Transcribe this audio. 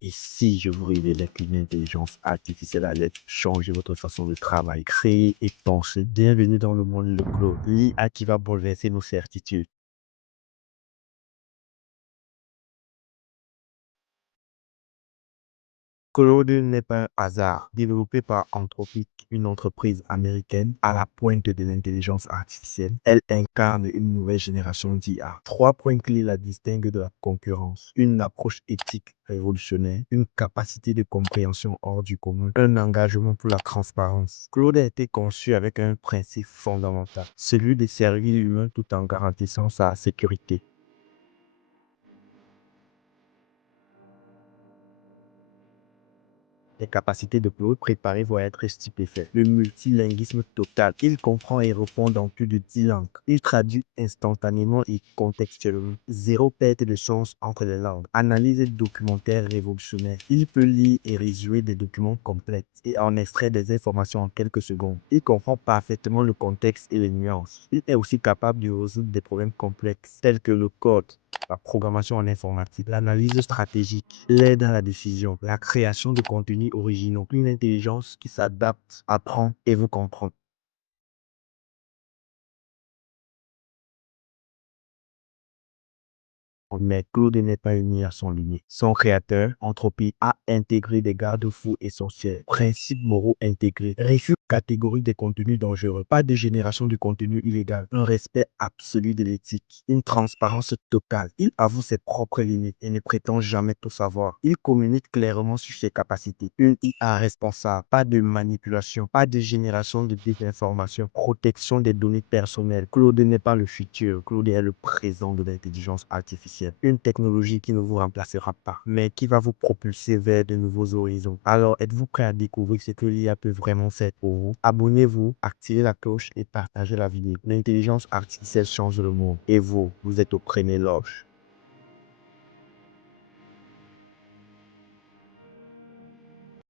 Et si je vous révélais qu'une intelligence artificielle allait changer votre façon de travailler, créer et penser? Bienvenue dans le monde de Claude, l'IA qui va bouleverser nos certitudes. Claude n'est pas un hasard. Développé par Anthropic, une entreprise américaine à la pointe de l'intelligence artificielle, elle incarne une nouvelle génération d'IA. Trois points clés la distinguent de la concurrence: une approche éthique révolutionnaire, une capacité de compréhension hors du commun, un engagement pour la transparence. Claude a été conçu avec un principe fondamental, celui de servir l'humain tout en garantissant sa sécurité. Les capacités de Claude, préparez-vous à être stupéfait. Le multilinguisme total. Il comprend et répond dans plus de 10 langues. Il traduit instantanément et contextuellement. Zéro perte de sens entre les langues. Analyse et documentaire révolutionnaire. Il peut lire et résumer des documents complets et en extraire des informations en quelques secondes. Il comprend parfaitement le contexte et les nuances. Il est aussi capable de résoudre des problèmes complexes tels que le code, la programmation en informatique, l'analyse stratégique, l'aide à la décision, la création de contenus originaux, une intelligence qui s'adapte, apprend et vous comprend. Mais Claude n'est pas uni à son lignée. Son créateur, Entropie, a intégré des garde-fous essentiels, principes moraux intégrés, refus catégorique des contenus dangereux, pas de génération de contenu illégal, un respect absolu de l'éthique, une transparence totale. Il avoue ses propres limites et ne prétend jamais tout savoir. Il communique clairement sur ses capacités. Une IA responsable, pas de manipulation, pas de génération de désinformation, protection des données personnelles. Claude n'est pas le futur, Claude est le présent de l'intelligence artificielle. Une technologie qui ne vous remplacera pas, mais qui va vous propulser vers de nouveaux horizons. Alors, êtes-vous prêt à découvrir ce que l'IA peut vraiment faire pour vous? Abonnez-vous, activez la cloche et partagez la vidéo. L'intelligence artificielle change le monde. Et vous êtes au premier loge.